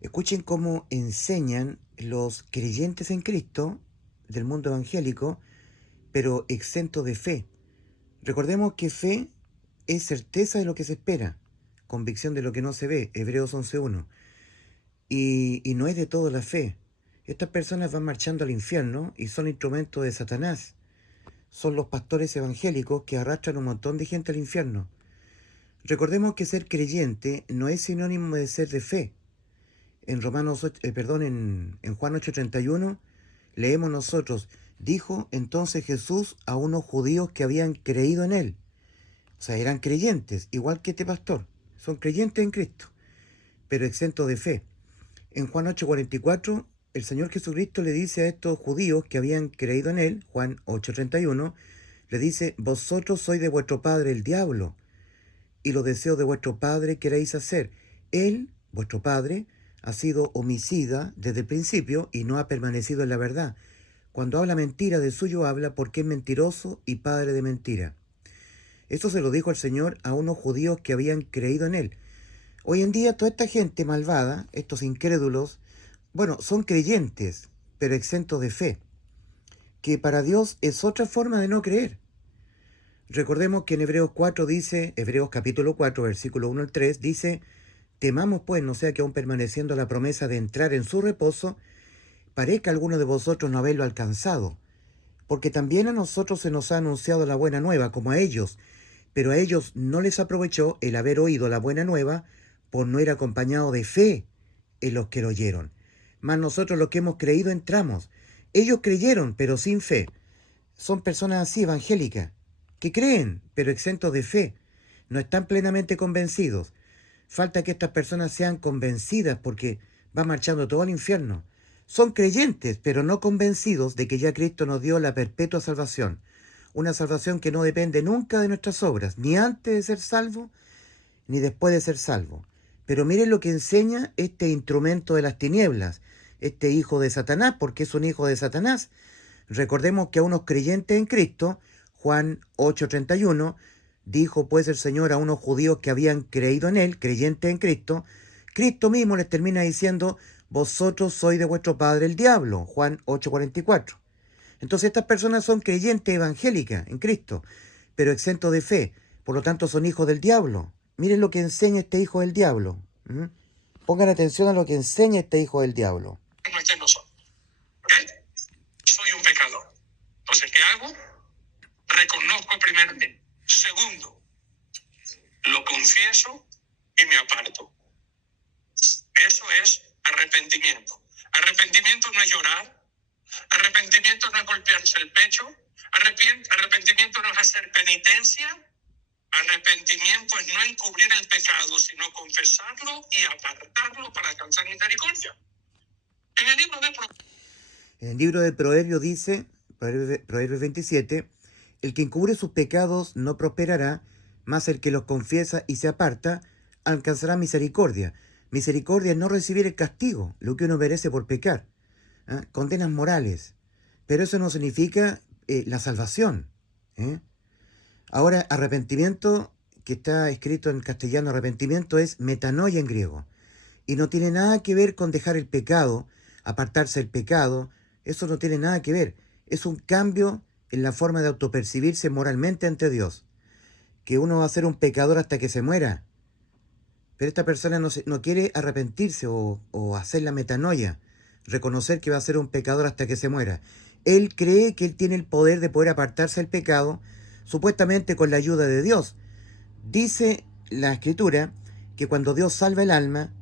Escuchen cómo enseñan los creyentes en Cristo del mundo evangélico, pero exento de fe. Recordemos que fe es certeza de lo que se espera, convicción de lo que no se ve, Hebreos 11.1. Y no es de todo la fe. Estas personas van marchando al infierno y son instrumentos de Satanás. Son los pastores evangélicos que arrastran un montón de gente al infierno. Recordemos que ser creyente no es sinónimo de ser de fe. En en Juan 8:31 leemos nosotros: dijo entonces Jesús a unos judíos que habían creído en él. O sea, eran creyentes, igual que este pastor. Son creyentes en Cristo, pero exentos de fe. En Juan 8:44, el Señor Jesucristo le dice a estos judíos que habían creído en él, Juan 8:31, le dice: vosotros sois de vuestro padre el diablo, y los deseos de vuestro padre queréis hacer. Él, vuestro padre, ha sido homicida desde el principio y no ha permanecido en la verdad. Cuando habla mentira, de suyo habla, porque es mentiroso y padre de mentira. Esto se lo dijo el Señor a unos judíos que habían creído en él. Hoy en día toda esta gente malvada, estos incrédulos, son creyentes, pero exentos de fe, que para Dios es otra forma de no creer. Recordemos que en Hebreos 4 dice, Hebreos capítulo 4, versículo 1 al 3, dice: temamos pues, no sea que aún permaneciendo la promesa de entrar en su reposo, parezca a alguno de vosotros no haberlo alcanzado. Porque también a nosotros se nos ha anunciado la buena nueva, como a ellos, pero a ellos no les aprovechó el haber oído la buena nueva, por no ir acompañado de fe en los que lo oyeron. Mas nosotros los que hemos creído entramos. Ellos creyeron, pero sin fe. Son personas así, evangélicas, que creen, pero exentos de fe. No están plenamente convencidos. Falta que estas personas sean convencidas, porque va marchando todo al infierno. Son creyentes, pero no convencidos de que ya Cristo nos dio la perpetua salvación. Una salvación que no depende nunca de nuestras obras, ni antes de ser salvo, ni después de ser salvo. Pero miren lo que enseña este instrumento de las tinieblas, este hijo de Satanás, porque es un hijo de Satanás. Recordemos que a unos creyentes en Cristo, Juan 8:31, dijo pues el Señor a unos judíos que habían creído en él, creyentes en Cristo, Cristo mismo les termina diciendo: vosotros sois de vuestro padre el diablo, Juan 8:44. Entonces estas personas son creyentes evangélicas en Cristo, pero exentos de fe, por lo tanto son hijos del diablo. Miren lo que enseña este hijo del diablo. Pongan atención a lo que enseña este hijo del diablo. No esté en nosotros. ¿Ok? Soy un pecador. Entonces, ¿qué hago? Reconozco primeramente. Segundo, lo confieso y me aparto. Eso es arrepentimiento. Arrepentimiento no es llorar. Arrepentimiento no es golpearse el pecho. Arrepentimiento no es hacer penitencia. Arrepentimiento es no encubrir el pecado, sino confesarlo y apartarlo para alcanzar misericordia. En el libro de Proverbios dice, Proverbios 27, el que encubre sus pecados no prosperará, mas el que los confiesa y se aparta alcanzará misericordia. Misericordia es no recibir el castigo, lo que uno merece por pecar. Condenas morales. Pero eso no significa la salvación. Ahora, arrepentimiento, que está escrito en castellano, arrepentimiento es metanoia en griego. Y no tiene nada que ver con dejar el pecado, apartarse del pecado. Eso no tiene nada que ver. Es un cambio en la forma de autopercibirse moralmente ante Dios. Que uno va a ser un pecador hasta que se muera. Pero esta persona no quiere arrepentirse o hacer la metanoia, reconocer que va a ser un pecador hasta que se muera. Él cree que él tiene el poder de poder apartarse del pecado, supuestamente con la ayuda de Dios. Dice la Escritura que cuando Dios salva el alma,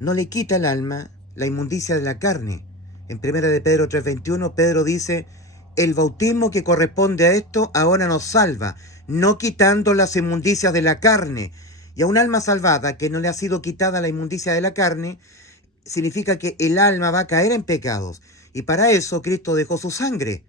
no le quita al alma la inmundicia de la carne. En 1 de Pedro 3:21, Pedro dice: el bautismo que corresponde a esto ahora nos salva, no quitando las inmundicias de la carne. Y a un alma salvada que no le ha sido quitada la inmundicia de la carne, significa que el alma va a caer en pecados. Y para eso Cristo dejó su sangre.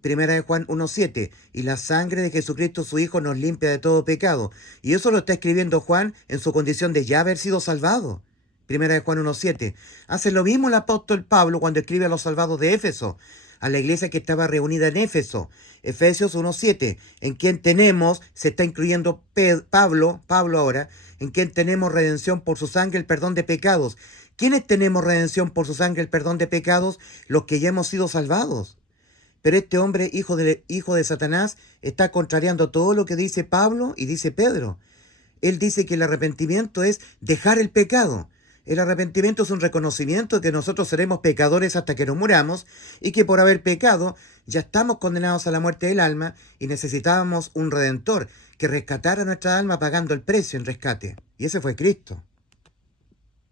Primera de Juan 1:7, y la sangre de Jesucristo su Hijo nos limpia de todo pecado. Y eso lo está escribiendo Juan en su condición de ya haber sido salvado. Primera de Juan 1:7. Hace lo mismo el apóstol Pablo cuando escribe a los salvados de Éfeso, a la iglesia que estaba reunida en Éfeso. Efesios 1:7, en quien tenemos, se está incluyendo Pablo ahora, en quien tenemos redención por su sangre, el perdón de pecados. ¿Quiénes tenemos redención por su sangre, el perdón de pecados? Los que ya hemos sido salvados. Pero este hombre, hijo de Satanás, está contrariando todo lo que dice Pablo y dice Pedro. Él dice que el arrepentimiento es dejar el pecado. El arrepentimiento es un reconocimiento de que nosotros seremos pecadores hasta que nos muramos y que por haber pecado ya estamos condenados a la muerte del alma y necesitábamos un redentor que rescatara nuestra alma pagando el precio en rescate. Y ese fue Cristo.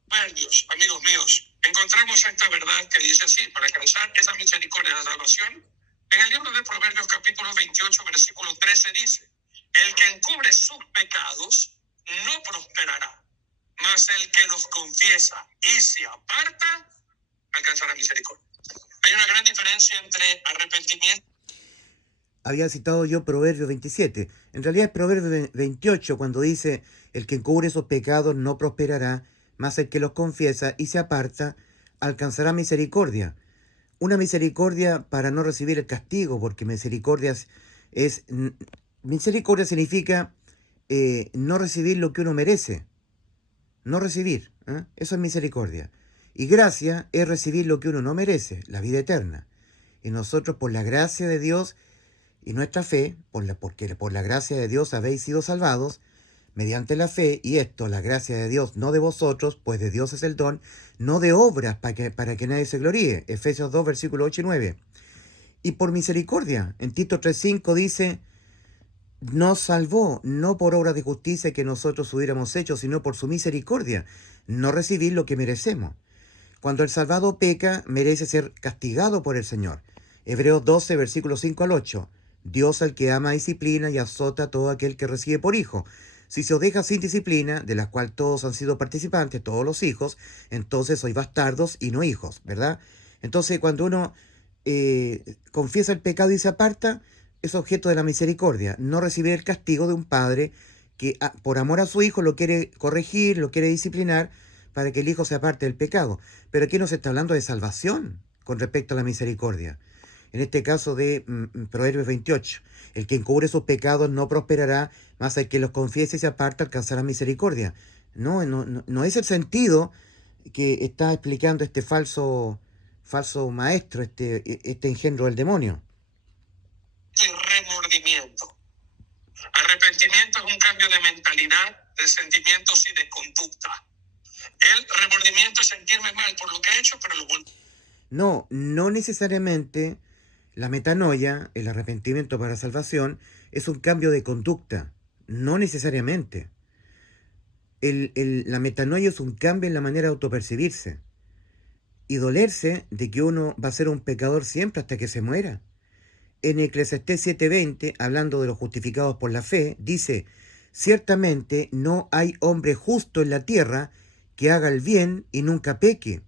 Proverbios, amigos míos, encontramos esta verdad que dice así: para alcanzar esa misericordia de la salvación. En el libro de Proverbios capítulo 28, versículo 13 dice: el que encubre sus pecados no prosperará, mas el que los confiesa y se aparta alcanzará misericordia. Hay una gran diferencia entre arrepentimiento. Había citado yo Proverbios 27. En realidad es Proverbios 28 cuando dice: el que encubre sus pecados no prosperará, mas el que los confiesa y se aparta alcanzará misericordia. Una misericordia para no recibir el castigo, porque misericordia significa no recibir lo que uno merece. No recibir, eso es misericordia. Y gracia es recibir lo que uno no merece, la vida eterna. Y nosotros, por la gracia de Dios y nuestra fe, porque por la gracia de Dios habéis sido salvados, mediante la fe, y esto, la gracia de Dios, no de vosotros, pues de Dios es el don, no de obras para que nadie se gloríe. Efesios 2, versículos 8 y 9. Y por misericordia, en Tito 3:5 dice: nos salvó, no por obras de justicia que nosotros hubiéramos hecho, sino por su misericordia, no recibir lo que merecemos. Cuando el salvado peca, merece ser castigado por el Señor. Hebreos 12, versículos 5 al 8. Dios al que ama disciplina y azota a todo aquel que recibe por hijo. Si se os deja sin disciplina, de la cual todos han sido participantes, todos los hijos, entonces sois bastardos y no hijos, ¿verdad? Entonces, cuando uno confiesa el pecado y se aparta, es objeto de la misericordia. No recibir el castigo de un padre que por amor a su hijo lo quiere corregir, lo quiere disciplinar, para que el hijo se aparte del pecado. Pero aquí no se está hablando de salvación con respecto a la misericordia. En este caso de Proverbios 28, el que encubre sus pecados no prosperará, mas el que los confiese y se aparta alcanzará misericordia. No es el sentido que está explicando este falso maestro, este engendro del demonio. Remordimiento. Arrepentimiento es un cambio de mentalidad, de sentimientos y de conducta. El remordimiento es sentirme mal por lo que he hecho, pero lo vuelvo. No necesariamente la metanoia, el arrepentimiento para salvación, es un cambio de conducta. No necesariamente. La metanoia es un cambio en la manera de autopercibirse y dolerse de que uno va a ser un pecador siempre hasta que se muera. En Eclesiastés 7:20, hablando de los justificados por la fe, dice: ciertamente no hay hombre justo en la tierra que haga el bien y nunca peque.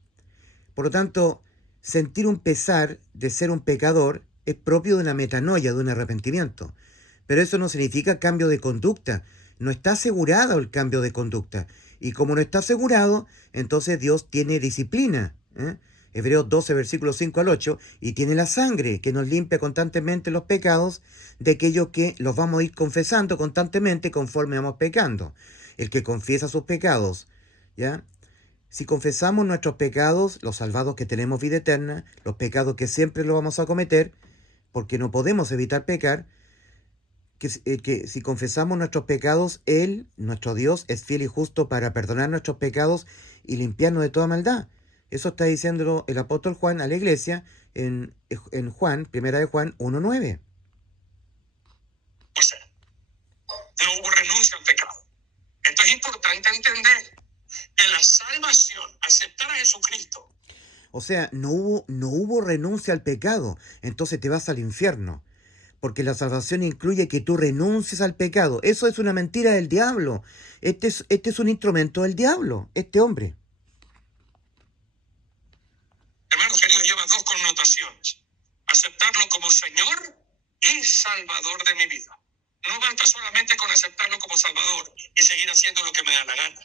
Por lo tanto, sentir un pesar de ser un pecador es propio de una metanoia, de un arrepentimiento. Pero eso no significa cambio de conducta. No está asegurado el cambio de conducta. Y como no está asegurado, entonces Dios tiene disciplina. Hebreos 12, versículos 5 al 8, y tiene la sangre que nos limpia constantemente los pecados de aquellos que los vamos a ir confesando constantemente conforme vamos pecando. El que confiesa sus pecados, ¿ya? Si confesamos nuestros pecados, los salvados que tenemos vida eterna, los pecados que siempre lo vamos a cometer, porque no podemos evitar pecar, que si confesamos nuestros pecados, Él, nuestro Dios, es fiel y justo para perdonar nuestros pecados y limpiarnos de toda maldad. Eso está diciendo el apóstol Juan a la iglesia en Juan, primera de Juan 1:9. O sea, no hubo renuncia al pecado. Esto es importante entender. En la salvación, aceptar a Jesucristo. O sea, no hubo renuncia al pecado, entonces te vas al infierno. Porque la salvación incluye que tú renuncies al pecado. Eso es una mentira del diablo. Este es un instrumento del diablo, este hombre. Hermanos queridos, lleva dos connotaciones. Aceptarlo como Señor y Salvador de mi vida. No basta solamente con aceptarlo como Salvador y seguir haciendo lo que me da la gana.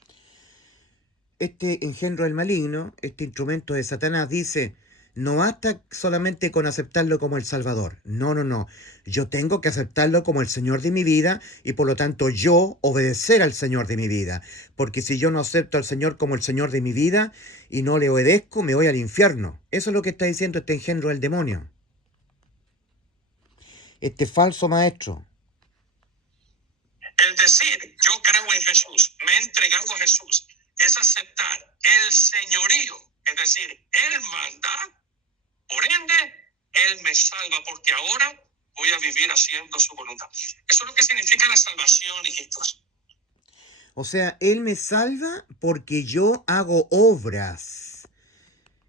Este engendro del maligno, este instrumento de Satanás, dice: No basta solamente con aceptarlo como el Salvador. No, no, no. Yo tengo que aceptarlo como el Señor de mi vida y por lo tanto yo obedecer al Señor de mi vida. Porque si yo no acepto al Señor como el Señor de mi vida y no le obedezco, me voy al infierno. Eso es lo que está diciendo este engendro del demonio. Este falso maestro. El decir, yo creo en Jesús, me he entregado a Jesús, es aceptar el señorío, es decir, Él manda, por ende, Él me salva, porque ahora voy a vivir haciendo su voluntad. Eso es lo que significa la salvación, hijitos. O sea, Él me salva porque yo hago obras.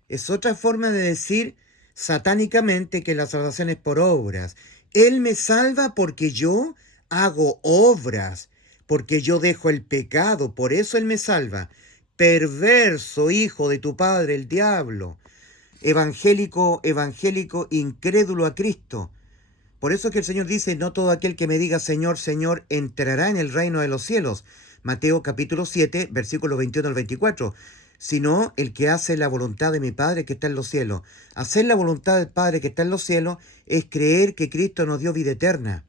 Es otra forma de decir satánicamente que la salvación es por obras. Él me salva porque yo hago obras, porque yo dejo el pecado, por eso Él me salva. Perverso hijo de tu padre, el diablo. Evangélico, incrédulo a Cristo. Por eso es que el Señor dice, no todo aquel que me diga Señor, Señor, entrará en el reino de los cielos. Mateo capítulo 7, versículos 21 al 24. Sino el que hace la voluntad de mi Padre que está en los cielos. Hacer la voluntad del Padre que está en los cielos es creer que Cristo nos dio vida eterna.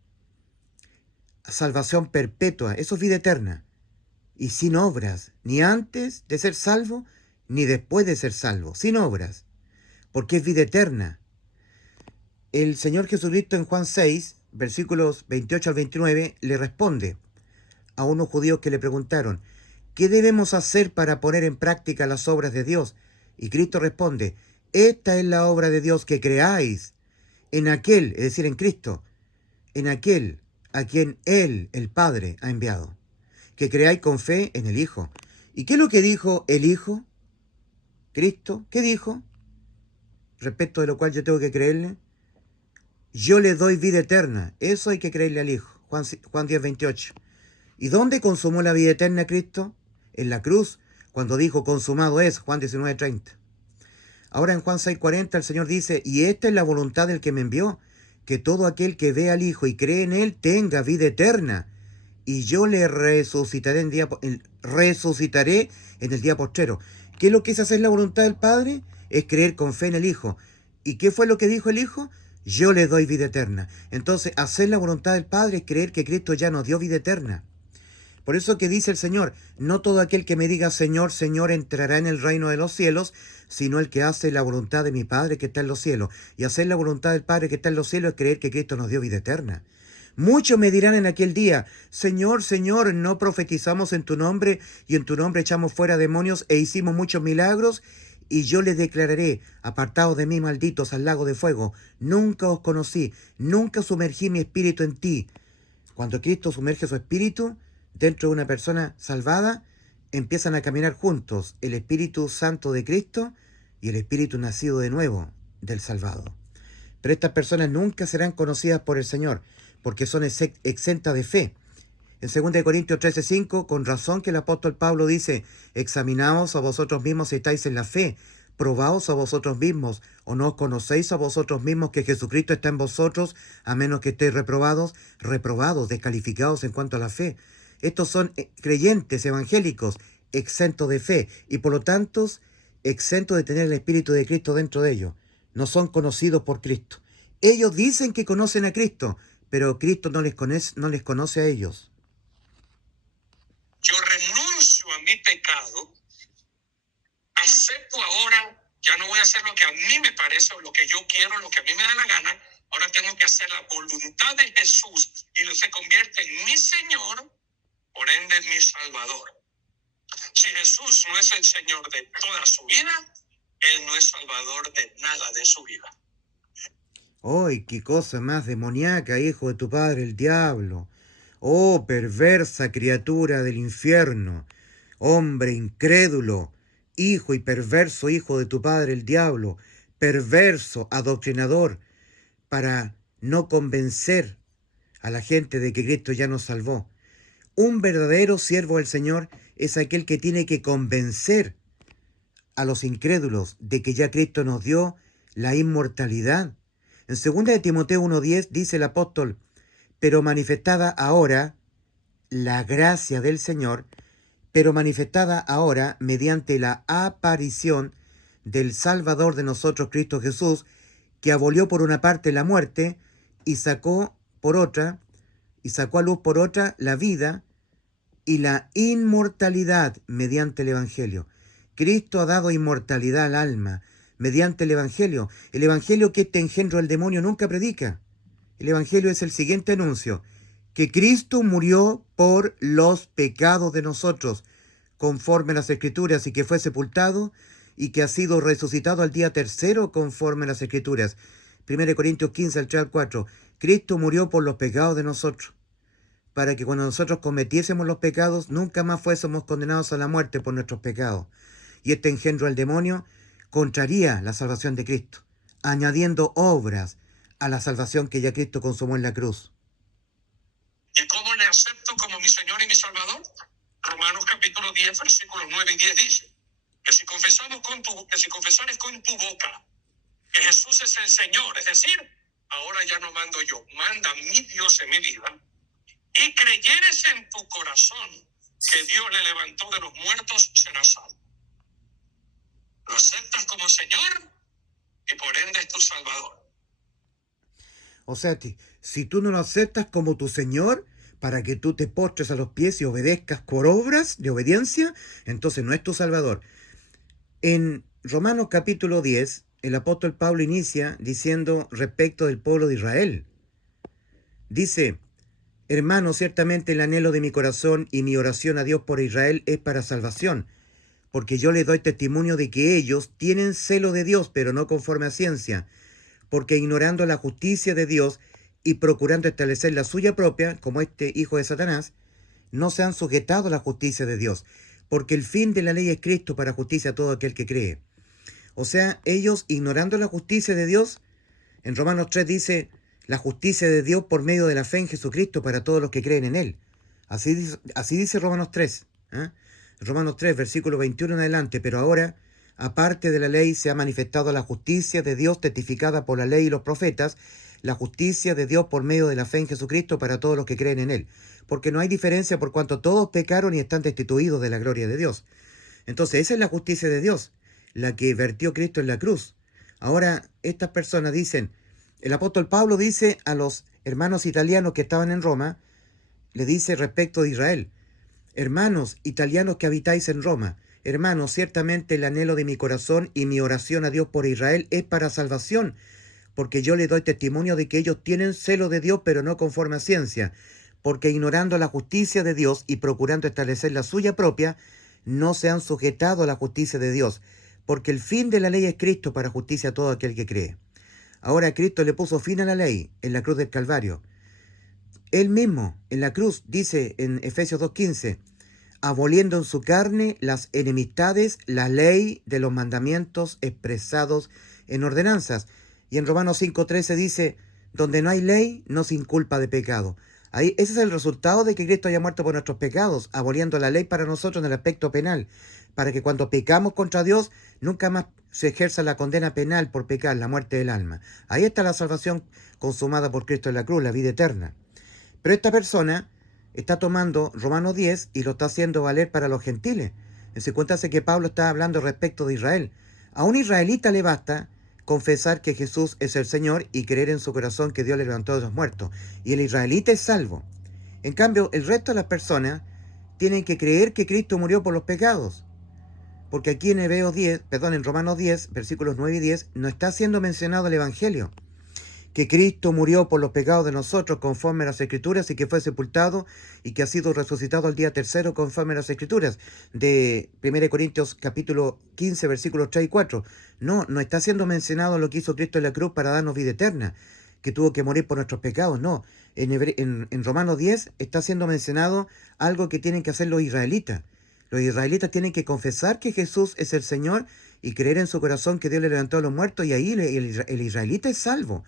Salvación perpetua, eso es vida eterna. Y sin obras, ni antes de ser salvo, ni después de ser salvo, sin obras. Porque es vida eterna. El Señor Jesucristo en Juan 6, versículos 28 al 29, le responde a unos judíos que le preguntaron, ¿qué debemos hacer para poner en práctica las obras de Dios? Y Cristo responde, esta es la obra de Dios, que creáis en aquel, es decir, en Cristo, en aquel a quien Él, el Padre, ha enviado. Que creáis con fe en el Hijo. ¿Y qué es lo que dijo el Hijo? Cristo, ¿qué dijo? Respecto de lo cual yo tengo que creerle. Yo le doy vida eterna. Eso hay que creerle al Hijo. Juan 10, 28. ¿Y dónde consumó la vida eterna Cristo? En la cruz, cuando dijo consumado es, Juan 19, 30. Ahora en Juan 6, 40 el Señor dice, y esta es la voluntad del que me envió, que todo aquel que ve al Hijo y cree en Él tenga vida eterna, y yo le resucitaré en el día postrero. ¿Qué es lo que es hacer la voluntad del Padre? Es creer con fe en el Hijo. ¿Y qué fue lo que dijo el Hijo? Yo le doy vida eterna. Entonces, hacer la voluntad del Padre es creer que Cristo ya nos dio vida eterna. Por eso que dice el Señor, no todo aquel que me diga Señor, Señor entrará en el reino de los cielos, sino el que hace la voluntad de mi Padre que está en los cielos. Y hacer la voluntad del Padre que está en los cielos es creer que Cristo nos dio vida eterna. Muchos me dirán en aquel día, Señor, Señor, ¿no profetizamos en tu nombre y en tu nombre echamos fuera demonios e hicimos muchos milagros? Y yo les declararé, apartados de mí, malditos, al lago de fuego, nunca os conocí, nunca sumergí mi espíritu en ti. Cuando Cristo sumerge su espíritu dentro de una persona salvada, empiezan a caminar juntos el Espíritu Santo de Cristo y el Espíritu nacido de nuevo del salvado. Pero estas personas nunca serán conocidas por el Señor, porque son exentas de fe. En 2 Corintios 13:5, con razón que el apóstol Pablo dice, examinaos a vosotros mismos si estáis en la fe, probaos a vosotros mismos, o no os conocéis a vosotros mismos que Jesucristo está en vosotros, a menos que estéis reprobados, descalificados en cuanto a la fe. Estos son creyentes evangélicos, exentos de fe, y por lo tanto, exentos de tener el Espíritu de Cristo dentro de ellos. No son conocidos por Cristo. Ellos dicen que conocen a Cristo, pero Cristo no les conoce a ellos. Yo renuncio a mi pecado, acepto ahora, ya no voy a hacer lo que a mí me parece o lo que yo quiero, lo que a mí me da la gana. Ahora tengo que hacer la voluntad de Jesús y se convierte en mi Señor, por ende mi Salvador. Si Jesús no es el Señor de toda su vida, Él no es Salvador de nada de su vida. ¡Ay, qué cosa más demoníaca, hijo de tu padre, el diablo! ¡Oh, perversa criatura del infierno! Hombre incrédulo, hijo y perverso hijo de tu padre, el diablo, perverso, adoctrinador, para no convencer a la gente de que Cristo ya nos salvó. Un verdadero siervo del Señor es aquel que tiene que convencer a los incrédulos de que ya Cristo nos dio la inmortalidad. En 2 Timoteo 1:10 dice el apóstol, pero manifestada ahora la gracia del Señor, pero manifestada ahora mediante la aparición del Salvador de nosotros, Cristo Jesús, que abolió por una parte la muerte y sacó a luz por otra la vida y la inmortalidad mediante el Evangelio. Cristo ha dado inmortalidad al alma mediante el Evangelio que este engendro del demonio nunca predica. El Evangelio es el siguiente anuncio: que Cristo murió por los pecados de nosotros, conforme a las Escrituras, y que fue sepultado, y que ha sido resucitado al día tercero, conforme a las Escrituras. 1 Corintios 15, al 3 al 4. Cristo murió por los pecados de nosotros, para que cuando nosotros cometiésemos los pecados, nunca más fuésemos condenados a la muerte por nuestros pecados. Y este engendro del demonio contraría la salvación de Cristo, añadiendo obras a la salvación que ya Cristo consumó en la cruz. ¿Y cómo le acepto como mi Señor y mi Salvador? Romanos capítulo 10, versículos 9 y 10 dice que si confesares con tu boca que Jesús es el Señor, es decir, ahora ya no mando yo, manda mi Dios en mi vida, y creyeres en tu corazón que Dios le levantó de los muertos, serás salvo. Lo aceptas como Señor y por ende es tu Salvador. O sea, si tú no lo aceptas como tu Señor, para que tú te postres a los pies y obedezcas por obras de obediencia, entonces no es tu Salvador. En Romanos capítulo 10, el apóstol Pablo inicia diciendo respecto del pueblo de Israel. Dice: hermano, ciertamente el anhelo de mi corazón y mi oración a Dios por Israel es para salvación, porque yo les doy testimonio de que ellos tienen celo de Dios, pero no conforme a ciencia, porque ignorando la justicia de Dios y procurando establecer la suya propia, como este hijo de Satanás, no se han sujetado a la justicia de Dios, porque el fin de la ley es Cristo para justicia a todo aquel que cree. O sea, ellos ignorando la justicia de Dios, en Romanos 3 dice, la justicia de Dios por medio de la fe en Jesucristo para todos los que creen en Él. Así dice Romanos 3. Romanos 3, versículo 21 en adelante. Pero ahora, aparte de la ley, se ha manifestado la justicia de Dios testificada por la ley y los profetas, la justicia de Dios por medio de la fe en Jesucristo para todos los que creen en Él. Porque no hay diferencia por cuanto todos pecaron y están destituidos de la gloria de Dios. Entonces, esa es la justicia de Dios, la que vertió Cristo en la cruz. Ahora, estas personas dicen, el apóstol Pablo dice a los hermanos italianos que estaban en Roma, le dice respecto de Israel: hermanos italianos que habitáis en Roma, hermanos, ciertamente el anhelo de mi corazón y mi oración a Dios por Israel es para salvación, porque yo le doy testimonio de que ellos tienen celo de Dios, pero no conforme a ciencia, porque ignorando la justicia de Dios y procurando establecer la suya propia, no se han sujetado a la justicia de Dios, porque el fin de la ley es Cristo para justicia a todo aquel que cree. Ahora Cristo le puso fin a la ley en la cruz del Calvario. Él mismo, en la cruz, dice en Efesios 2:15, aboliendo en su carne las enemistades, la ley de los mandamientos expresados en ordenanzas. Y en Romanos 5:13 dice, donde no hay ley, no se inculpa de pecado. Ahí, ese es el resultado de que Cristo haya muerto por nuestros pecados, aboliendo la ley para nosotros en el aspecto penal, para que cuando pecamos contra Dios, nunca más se ejerza la condena penal por pecar, la muerte del alma. Ahí está la salvación consumada por Cristo en la cruz, la vida eterna. Pero esta persona está tomando Romanos 10 y lo está haciendo valer para los gentiles. En su cuenta hace que Pablo está hablando respecto de Israel. A un israelita le basta confesar que Jesús es el Señor y creer en su corazón que Dios le levantó de los muertos. Y el israelita es salvo. En cambio, el resto de las personas tienen que creer que Cristo murió por los pecados. Porque aquí en Romanos 10, versículos 9 y 10, no está siendo mencionado el Evangelio. Que Cristo murió por los pecados de nosotros conforme a las Escrituras y que fue sepultado y que ha sido resucitado al día tercero conforme a las Escrituras. De 1 Corintios capítulo 15, versículos 3 y 4. No está siendo mencionado lo que hizo Cristo en la cruz para darnos vida eterna, que tuvo que morir por nuestros pecados. No, en Romanos 10 está siendo mencionado algo que tienen que hacer los israelitas. Los israelitas tienen que confesar que Jesús es el Señor y creer en su corazón que Dios le levantó a los muertos, y ahí el israelita es salvo.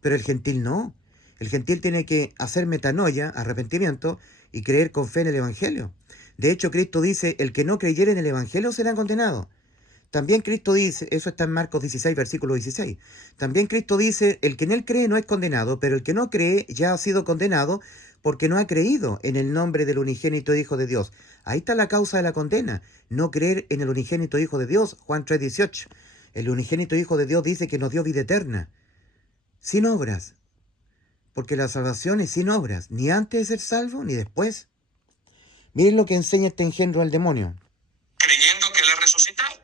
Pero el gentil no. El gentil tiene que hacer metanoia, arrepentimiento, y creer con fe en el Evangelio. De hecho, Cristo dice, el que no creyere en el Evangelio será condenado. También Cristo dice, eso está en Marcos 16, versículo 16. También Cristo dice, el que en él cree no es condenado, pero el que no cree ya ha sido condenado porque no ha creído en el nombre del unigénito Hijo de Dios. Ahí está la causa de la condena, no creer en el unigénito Hijo de Dios, Juan 3:18. El unigénito Hijo de Dios dice que nos dio vida eterna, sin obras, porque la salvación es sin obras, ni antes de ser salvo, ni después. Miren lo que enseña este engendro al demonio. Creyendo que Él ha resucitado.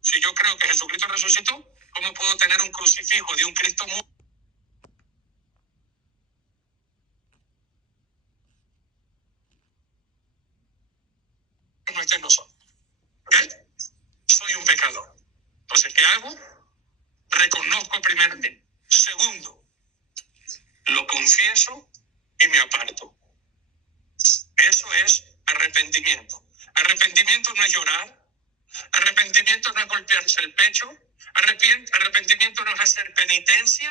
Si yo creo que Jesucristo resucitó, ¿cómo puedo tener un crucifijo de un Cristo muerto? No esté en nosotros. ¿Ok? Soy un pecador. Entonces, ¿qué hago? Reconozco primeramente. Segundo, lo confieso y me aparto. Eso es arrepentimiento. Arrepentimiento no es llorar. Arrepentimiento no es golpearse el pecho. Arrepentimiento no es hacer penitencia.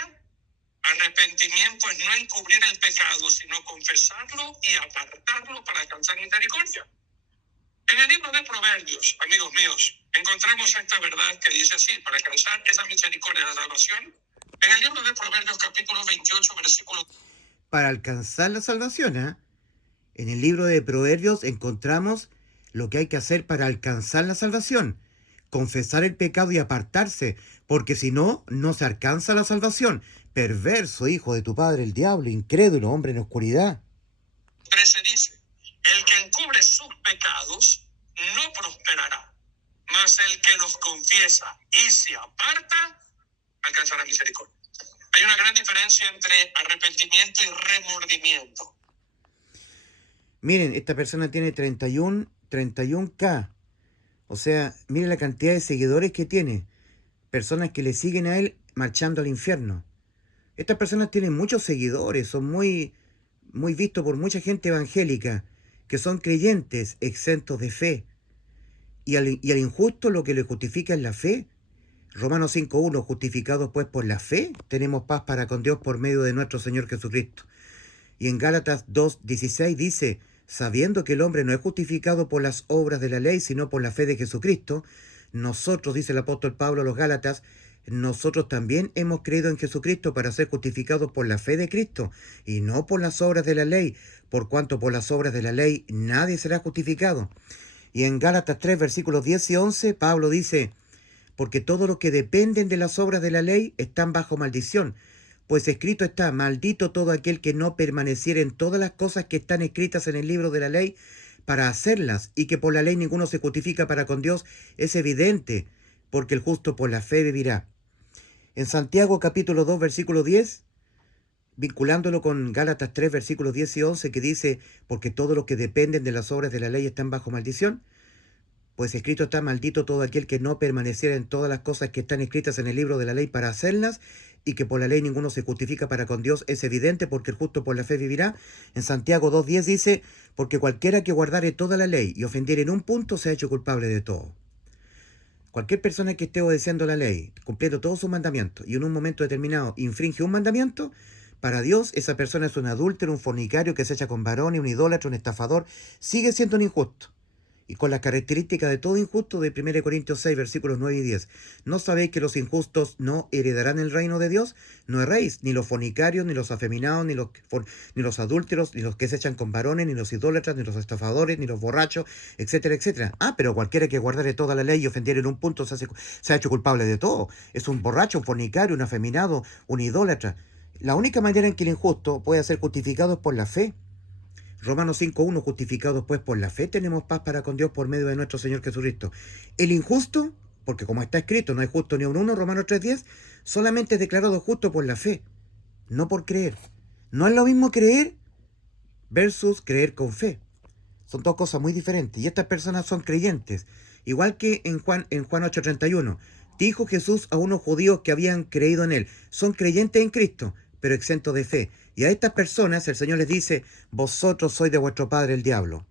Arrepentimiento es no encubrir el pecado, sino confesarlo y apartarlo para alcanzar misericordia. En el libro de Proverbios, amigos míos, encontramos esta verdad que dice así: para alcanzar esa misericordia de la salvación. En el libro de Proverbios, capítulo 28, versículo... Para alcanzar la salvación, ¿eh? En el libro de Proverbios encontramos lo que hay que hacer para alcanzar la salvación. Confesar el pecado y apartarse, porque si no, no se alcanza la salvación. Perverso hijo de tu padre el diablo, incrédulo, hombre en oscuridad. 13 dice: el que encubre sus pecados no prosperará, mas el que los confiesa y se aparta alcanzará misericordia. Hay una gran diferencia entre arrepentimiento y remordimiento. Miren, esta persona tiene 31K. O sea, miren la cantidad de seguidores que tiene. Personas que le siguen a él marchando al infierno. Estas personas tienen muchos seguidores, son muy vistos por mucha gente evangélica, que son creyentes, exentos de fe. Y al injusto lo que le justifica es la fe. Romanos 5.1, justificados pues por la fe, tenemos paz para con Dios por medio de nuestro Señor Jesucristo. Y en Gálatas 2.16 dice: sabiendo que el hombre no es justificado por las obras de la ley, sino por la fe de Jesucristo, nosotros, dice el apóstol Pablo a los Gálatas, nosotros también hemos creído en Jesucristo para ser justificados por la fe de Cristo, y no por las obras de la ley, por cuanto por las obras de la ley nadie será justificado. Y en Gálatas 3, versículos 10 y 11, Pablo dice: porque todos los que dependen de las obras de la ley están bajo maldición, pues escrito está: maldito todo aquel que no permaneciera en todas las cosas que están escritas en el libro de la ley para hacerlas, y que por la ley ninguno se justifica para con Dios, es evidente, porque el justo por la fe vivirá. En Santiago capítulo 2, versículo 10, vinculándolo con Gálatas 3, versículos 10 y 11, que dice: porque todos los que dependen de las obras de la ley están bajo maldición, pues escrito está: maldito todo aquel que no permaneciera en todas las cosas que están escritas en el libro de la ley para hacerlas, y que por la ley ninguno se justifica para con Dios, es evidente, porque el justo por la fe vivirá. En Santiago 2.10 dice: porque cualquiera que guardare toda la ley y ofendiere en un punto se ha hecho culpable de todo. Cualquier persona que esté obedeciendo la ley, cumpliendo todos sus mandamientos, y en un momento determinado infringe un mandamiento, para Dios esa persona es un adúltero, un fornicario que se echa con varones, un idólatra, un estafador, sigue siendo un injusto. Y con las características de todo injusto de 1 Corintios 6, versículos 9 y 10. ¿No sabéis que los injustos no heredarán el reino de Dios? No erréis, ni los fornicarios, ni los afeminados, ni los adúlteros, ni los que se echan con varones, ni los idólatras, ni los estafadores, ni los borrachos, etcétera, etcétera. Pero cualquiera que guardare toda la ley y ofendiere en un punto se ha hecho culpable de todo. Es un borracho, un fornicario, un afeminado, un idólatra. La única manera en que el injusto puede ser justificado es por la fe. Romanos 5.1, justificados pues por la fe tenemos paz para con Dios por medio de nuestro Señor Jesucristo. El injusto, porque como está escrito, no hay justo ni un uno, Romanos 3.10, solamente es declarado justo por la fe, no por creer. No es lo mismo creer versus creer con fe. Son dos cosas muy diferentes. Y estas personas son creyentes. Igual que en Juan 8.31. Dijo Jesús a unos judíos que habían creído en él: son creyentes en Cristo, pero exentos de fe. Y a estas personas el Señor les dice: vosotros sois de vuestro padre el diablo.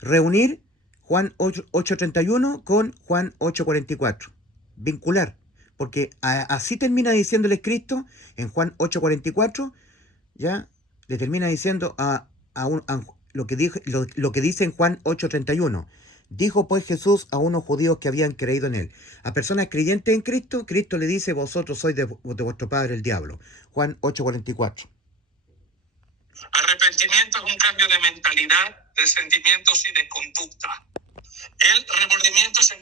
Reunir Juan 8.31 con Juan 8.44. Vincular. Porque así termina diciéndoles Cristo en Juan 8.44, ya le termina diciendo lo que dice en Juan 8.31. Dijo pues Jesús a unos judíos que habían creído en él. A personas creyentes en Cristo, Cristo le dice: vosotros sois de vuestro padre el diablo. Juan 8.44. Arrepentimiento es un cambio de mentalidad, de sentimientos y de conducta. El remordimiento es...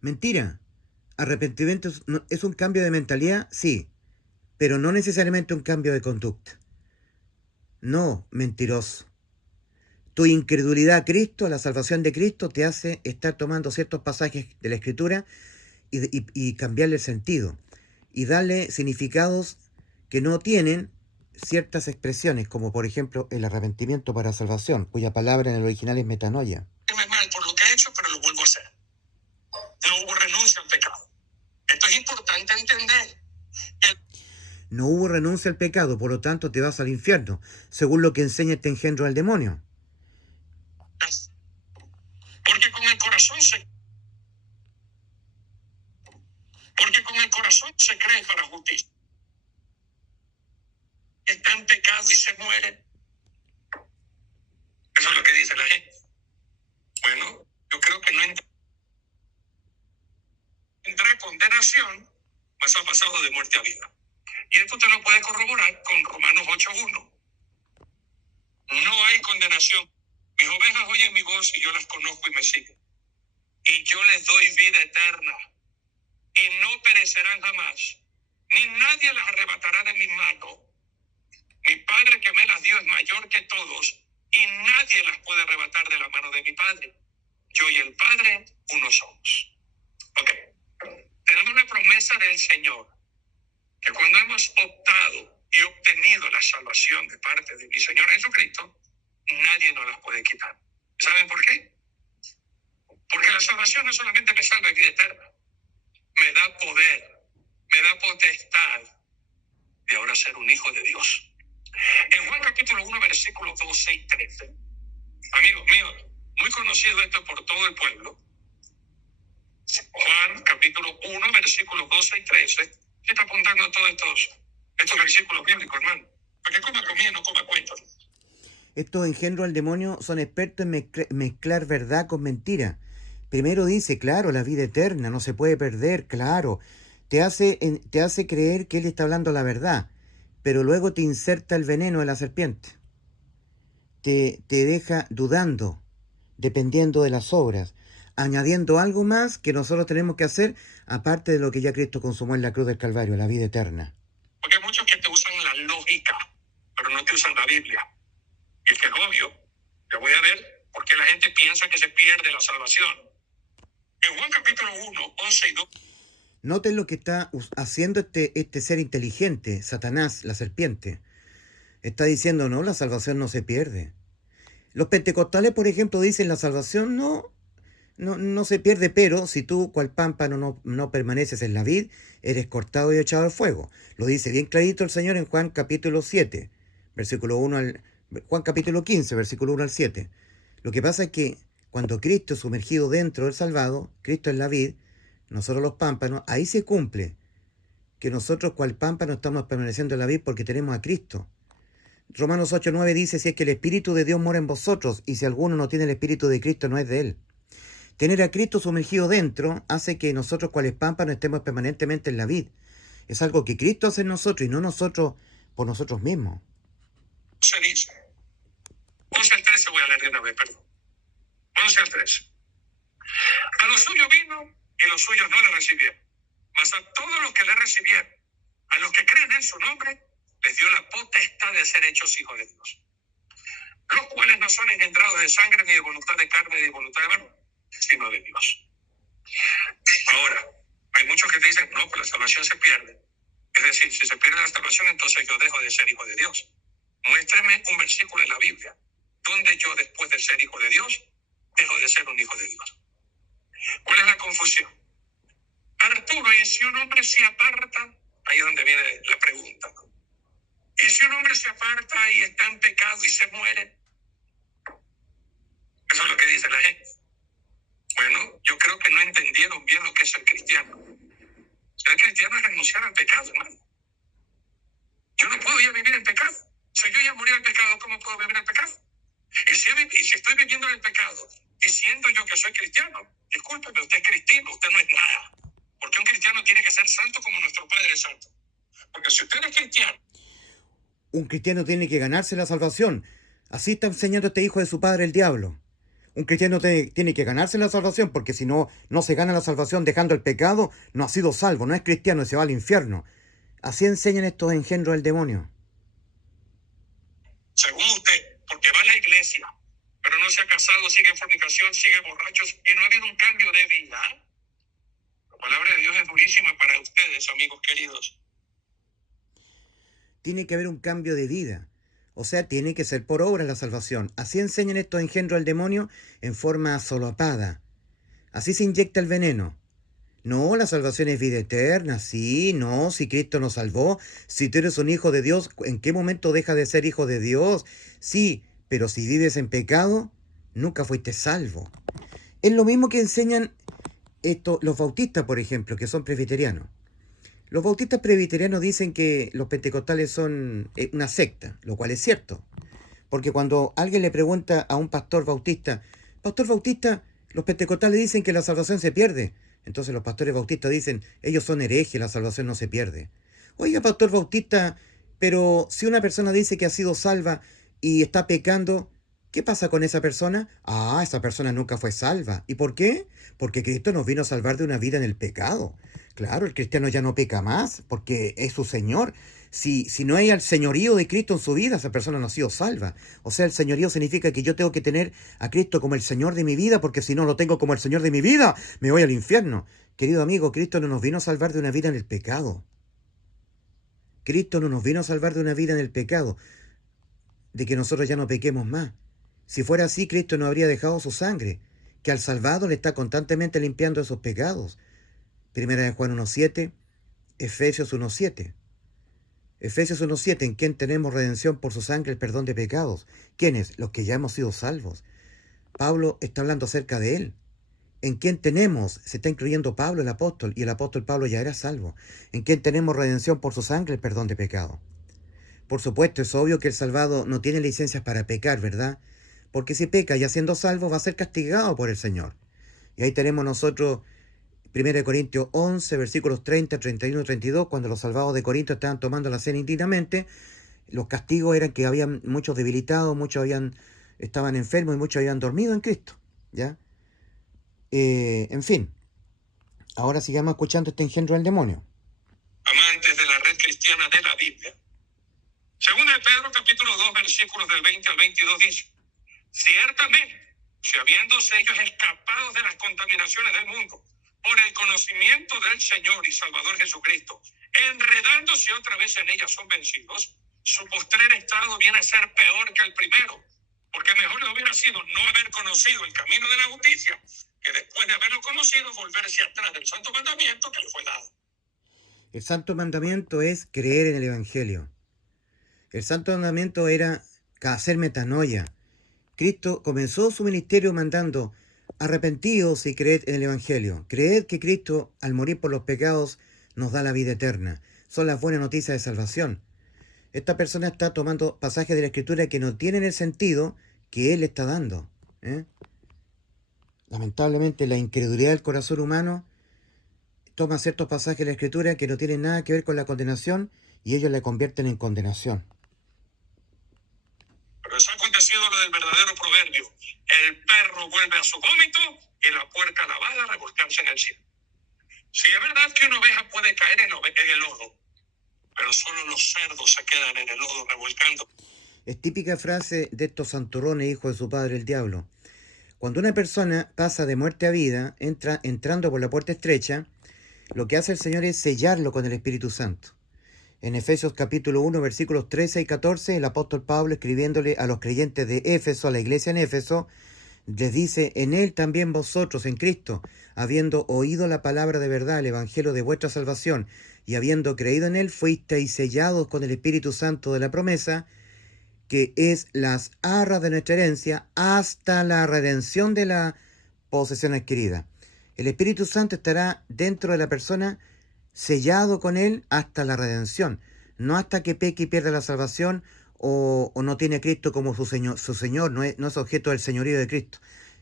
Mentira. Arrepentimiento es un cambio de mentalidad, sí, pero no necesariamente un cambio de conducta. No, mentiroso. Tu incredulidad a Cristo, a la salvación de Cristo, te hace estar tomando ciertos pasajes de la Escritura y cambiarle el sentido y darle significados que no tienen ciertas expresiones, como por ejemplo el arrepentimiento para salvación, cuya palabra en el original es metanoia. Mal por lo que he hecho, pero lo vuelvo a hacer. No hubo renuncia al pecado. Esto es importante entender. No hubo renuncia al pecado, por lo tanto te vas al infierno, según lo que enseña este engendro del demonio. Porque con el corazón se cree para justicia. Está en pecado y se muere. Eso es lo que dice la gente. Bueno, yo creo que no entra condenación, pues ha pasado de muerte a vida. Y esto te lo puede corroborar con Romanos 8:1. No hay condenación. Mis ovejas oyen mi voz y yo las conozco y me siguen. Y yo les doy vida eterna. Y no perecerán jamás. Ni nadie las arrebatará de mi mano. Mi Padre que me las dio es mayor que todos. Y nadie las puede arrebatar de la mano de mi Padre. Yo y el Padre, uno somos. Ok. Tenemos una promesa del Señor. Que cuando hemos optado y obtenido la salvación de parte de mi Señor Jesucristo, nadie nos las puede quitar. ¿Saben por qué? Porque la salvación no solamente me salva de vida eterna, me da poder, me da potestad de ahora ser un hijo de Dios. En Juan capítulo 1, versículos 12 y 13, amigos míos, muy conocido esto por todo el pueblo. Juan capítulo 1, versículos 12 y 13, ¿qué está apuntando a todos estos versículos bíblicos, hermano? Para que coma comida, no coma cuentos. Estos engendros del demonio son expertos en mezclar verdad con mentira. Primero dice, claro, la vida eterna no se puede perder, claro. Te hace creer que él está hablando la verdad, pero luego te inserta el veneno de la serpiente. Te deja dudando, dependiendo de las obras, añadiendo algo más que nosotros tenemos que hacer, aparte de lo que ya Cristo consumó en la cruz del Calvario, la vida eterna. Porque hay muchos que te usan la lógica, pero no te usan la Biblia. Y es que es obvio, te voy a ver por qué la gente piensa que se pierde la salvación. En Juan capítulo 1, 11 y 2. Noten lo que está haciendo este ser inteligente, Satanás, la serpiente. Está diciendo, no, la salvación no se pierde. Los pentecostales, por ejemplo, dicen, la salvación no se pierde, pero si tú, cual pámpano, no permaneces en la vid, eres cortado y echado al fuego. Lo dice bien clarito el Señor en Juan capítulo 7, versículo 1 al... Juan capítulo 15, versículo 1 al 7. Lo que pasa es que cuando Cristo es sumergido dentro del salvado, Cristo es la vid, nosotros los pámpanos, ahí se cumple que nosotros cual pámpano estamos permaneciendo en la vid porque tenemos a Cristo. Romanos 8:9 dice, si es que el Espíritu de Dios mora en vosotros, y si alguno no tiene el Espíritu de Cristo, no es de él. Tener a Cristo sumergido dentro hace que nosotros cuales pámpanos estemos permanentemente en la vid. Es algo que Cristo hace en nosotros y no nosotros por nosotros mismos. Se dice, 11 al 13 voy a leer de una vez, perdón. 11 al 13. A los suyos vino y los suyos no le recibieron. Mas a todos los que le recibieron, a los que creen en su nombre, les dio la potestad de ser hechos hijos de Dios. Los cuales no son engendrados de sangre, ni de voluntad de carne, ni de voluntad de varón, sino de Dios. Ahora, hay muchos que dicen, no, pues la salvación se pierde. Es decir, si se pierde la salvación, entonces yo dejo de ser hijo de Dios. Muéstreme un versículo en la Biblia donde yo, después de ser hijo de Dios, dejo de ser un hijo de Dios. ¿Cuál es la confusión? Arturo, y si un hombre se aparta, ahí es donde viene la pregunta, ¿no? Y si un hombre se aparta y está en pecado y se muere, eso es lo que dice la gente. Bueno, yo creo que no entendieron bien lo que es ser cristiano. Ser cristiano es renunciar al pecado, hermano. Yo no puedo ya vivir en pecado. Si yo ya morí al pecado, ¿cómo puedo vivir en pecado? Y si estoy viviendo en el pecado, diciendo yo que soy cristiano, discúlpeme, usted es cristiano, usted no es nada. Porque un cristiano tiene que ser santo como nuestro Padre es santo. Porque si usted es cristiano, un cristiano tiene que ganarse la salvación. Así está enseñando este hijo de su padre el diablo. Un cristiano tiene que ganarse la salvación, porque si no, no se gana la salvación dejando el pecado, no ha sido salvo, no es cristiano y se va al infierno. Así enseñan estos engendros del demonio. Según usted, porque va a la iglesia, pero no se ha casado, sigue en fornicación, sigue borrachos y no ha habido un cambio de vida. La palabra de Dios es durísima para ustedes, amigos queridos. Tiene que haber un cambio de vida. O sea, tiene que ser por obras la salvación. Así enseñan estos engendros del demonio en forma solapada. Así se inyecta el veneno. No, la salvación es vida eterna. Sí, no, si Cristo nos salvó. Si tú eres un hijo de Dios, ¿en qué momento deja de ser hijo de Dios? Sí, pero si vives en pecado, nunca fuiste salvo. Es lo mismo que enseñan los bautistas, por ejemplo, que son presbiterianos. Los bautistas presbiterianos dicen que los pentecostales son una secta, lo cual es cierto. Porque cuando alguien le pregunta a un pastor bautista, los pentecostales dicen que la salvación se pierde. Entonces los pastores bautistas dicen, ellos son herejes, la salvación no se pierde. Oiga, pastor bautista, pero si una persona dice que ha sido salva y está pecando, ¿qué pasa con esa persona? Ah, esa persona nunca fue salva. ¿Y por qué? Porque Cristo nos vino a salvar de una vida en el pecado. Claro, el cristiano ya no peca más, porque es su Señor. Si no hay el señorío de Cristo en su vida, esa persona no ha sido salva. O sea, el señorío significa que yo tengo que tener a Cristo como el Señor de mi vida, porque si no lo tengo como el Señor de mi vida, me voy al infierno. Querido amigo, Cristo no nos vino a salvar de una vida en el pecado. Cristo no nos vino a salvar de una vida en el pecado, de que nosotros ya no pequemos más. Si fuera así, Cristo no habría dejado su sangre, que al salvado le está constantemente limpiando esos pecados. Primera de Juan 1.7, Efesios 1.7. Efesios 1.7, en quien tenemos redención por su sangre, el perdón de pecados. ¿Quiénes? Los que ya hemos sido salvos. Pablo está hablando acerca de él. En quien tenemos, se está incluyendo Pablo el apóstol, y el apóstol Pablo ya era salvo. En quien tenemos redención por su sangre, el perdón de pecado. Por supuesto, es obvio que el salvado no tiene licencias para pecar, ¿verdad? Porque si peca ya siendo salvo va a ser castigado por el Señor. Y ahí tenemos nosotros 1 Corintios 11, versículos 30, 31, 32, cuando los salvados de Corinto estaban tomando la cena indignamente, los castigos eran que habían muchos debilitados, estaban enfermos y muchos habían dormido en Cristo, ¿ya? En fin, ahora sigamos escuchando este engendro del demonio. Amantes de la red cristiana de la Biblia. Según de Pedro, capítulo 2, versículos del 20 al 22, dice: ciertamente, si habiéndose ellos escapado de las contaminaciones del mundo, por el conocimiento del Señor y Salvador Jesucristo, enredándose otra vez en ellas, son vencidos, su postrer estado viene a ser peor que el primero, porque mejor le hubiera sido no haber conocido el camino de la justicia, que después de haberlo conocido, volverse atrás del santo mandamiento que le fue dado. El santo mandamiento es creer en el Evangelio. El santo mandamiento era hacer metanoia. Cristo comenzó su ministerio mandando: arrepentíos y creed en el Evangelio. Creed que Cristo, al morir por los pecados, nos da la vida eterna. Son las buenas noticias de salvación. Esta persona está tomando pasajes de la Escritura que no tienen el sentido que Él está dando. Lamentablemente, la incredulidad del corazón humano toma ciertos pasajes de la Escritura que no tienen nada que ver con la condenación y ellos la convierten en condenación. Pero eso ha acontecido lo del verdadero proverbio: el perro vuelve a su vómito y la puerca lavada a revolcarse en el cielo. Sí, es verdad que una oveja puede caer en el lodo, pero solo los cerdos se quedan en el lodo revolcando. Es típica frase de estos santurrones, hijos de su padre el diablo. Cuando una persona pasa de muerte a vida, entrando por la puerta estrecha, lo que hace el Señor es sellarlo con el Espíritu Santo. En Efesios capítulo 1, versículos 13 y 14, el apóstol Pablo, escribiéndole a los creyentes de Éfeso, a la iglesia en Éfeso, les dice: en él también vosotros, en Cristo, habiendo oído la palabra de verdad, el evangelio de vuestra salvación, y habiendo creído en él, fuisteis sellados con el Espíritu Santo de la promesa, que es las arras de nuestra herencia, hasta la redención de la posesión adquirida. El Espíritu Santo estará dentro de la persona, sellado con él hasta la redención, no hasta que peque y pierda la salvación o no tiene a Cristo como su Señor, no es objeto del señorío de Cristo.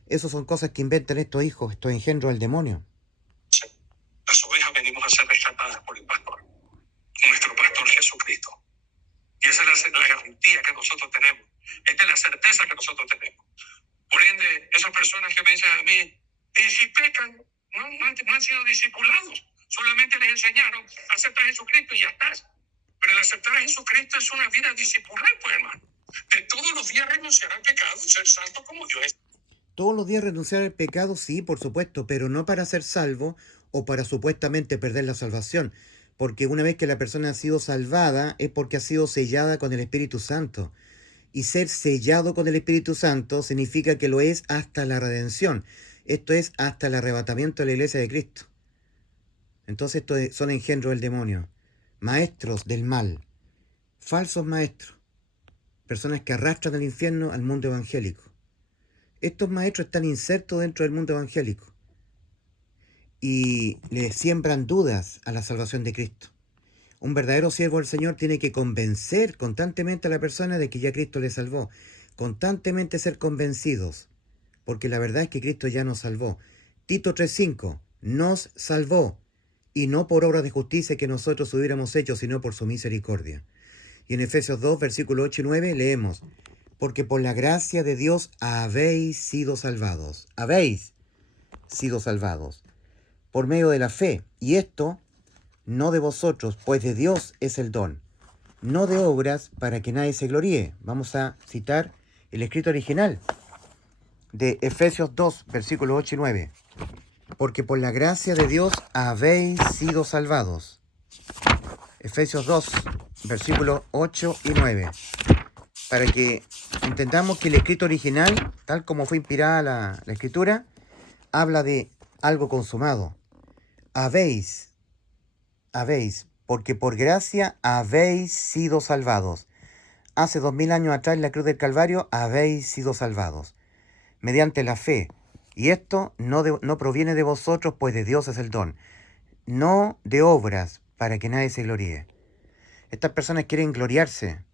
Esas son cosas que inventan estos hijos, estos engendros del demonio. Las ovejas venimos a ser rescatadas por el pastor, nuestro pastor Jesucristo. Y esa es la garantía que nosotros tenemos. Esta es la certeza que nosotros tenemos. Por ende, esas personas que me dicen a mí, y si pecan, no han sido discipulados, solamente les enseñaron, acepta a Jesucristo y ya estás. Pero el aceptar a Jesucristo es una vida discipular, pues, hermano. De todos los días renunciar al pecado y ser santo como Dios es. Todos los días renunciar al pecado, sí, por supuesto, pero no para ser salvo o para supuestamente perder la salvación. Porque una vez que la persona ha sido salvada es porque ha sido sellada con el Espíritu Santo. Y ser sellado con el Espíritu Santo significa que lo es hasta la redención. Esto es hasta el arrebatamiento de la iglesia de Cristo. Entonces son engendros del demonio, maestros del mal, falsos maestros, personas que arrastran al infierno al mundo evangélico. Estos maestros están insertos dentro del mundo evangélico y le siembran dudas a la salvación de Cristo. Un verdadero siervo del Señor tiene que convencer constantemente a la persona de que ya Cristo le salvó. Constantemente ser convencidos, porque la verdad es que Cristo ya nos salvó. Tito 3:5, nos salvó, y no por obras de justicia que nosotros hubiéramos hecho, sino por su misericordia. Y en Efesios 2, versículos 8 y 9 leemos, porque por la gracia de Dios habéis sido salvados. Habéis sido salvados por medio de la fe, y esto no de vosotros, pues de Dios es el don, no de obras para que nadie se gloríe. Vamos a citar el escrito original de Efesios 2, versículos 8 y 9. Porque por la gracia de Dios habéis sido salvados. Efesios 2, versículos 8 y 9. Para que entendamos que el escrito original, tal como fue inspirada la escritura, habla de algo consumado. Habéis, porque por gracia habéis sido salvados. Hace 2000 años atrás en la cruz del Calvario habéis sido salvados, mediante la fe. Y esto no proviene de vosotros, pues de Dios es el don, no de obras, para que nadie se gloríe. Estas personas quieren gloriarse,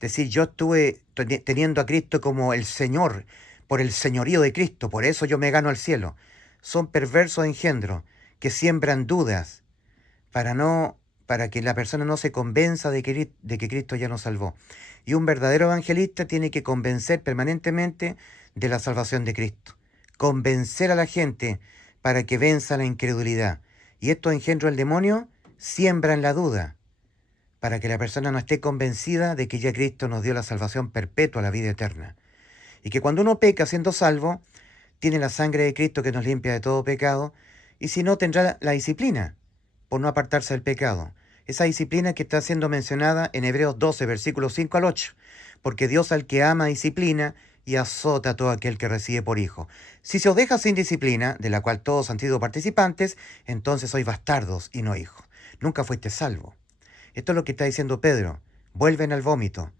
decir, yo estuve teniendo a Cristo como el Señor, por el señorío de Cristo, por eso yo me gano al cielo. Son perversos engendros que siembran dudas para que la persona no se convenza de que Cristo ya nos salvó. Y un verdadero evangelista tiene que convencer permanentemente de la salvación de Cristo. Convencer a la gente para que venza la incredulidad. Y estos engendros del demonio siembran la duda, para que la persona no esté convencida de que ya Cristo nos dio la salvación perpetua, la vida eterna. Y que cuando uno peca siendo salvo, tiene la sangre de Cristo que nos limpia de todo pecado, y si no, tendrá la disciplina por no apartarse del pecado. Esa disciplina que está siendo mencionada en Hebreos 12, versículos 5 al 8. Porque Dios al que ama disciplina y azota a todo aquel que recibe por hijo. Si se os deja sin disciplina, de la cual todos han sido participantes, entonces sois bastardos y no hijos. Nunca fuiste salvo. Esto es lo que está diciendo Pedro. Vuelven al vómito,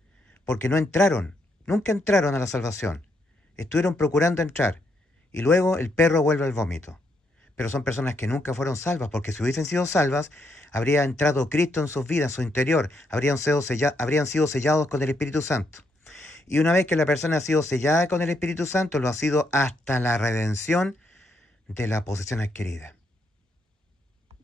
porque nunca entraron a la salvación. Estuvieron procurando entrar, y luego el perro vuelve al vómito. Pero son personas que nunca fueron salvas, porque si hubiesen sido salvas, habría entrado Cristo en sus vidas, en su interior, habrían sido sellados con el Espíritu Santo. Y una vez que la persona ha sido sellada con el Espíritu Santo, lo ha sido hasta la redención de la posesión adquirida.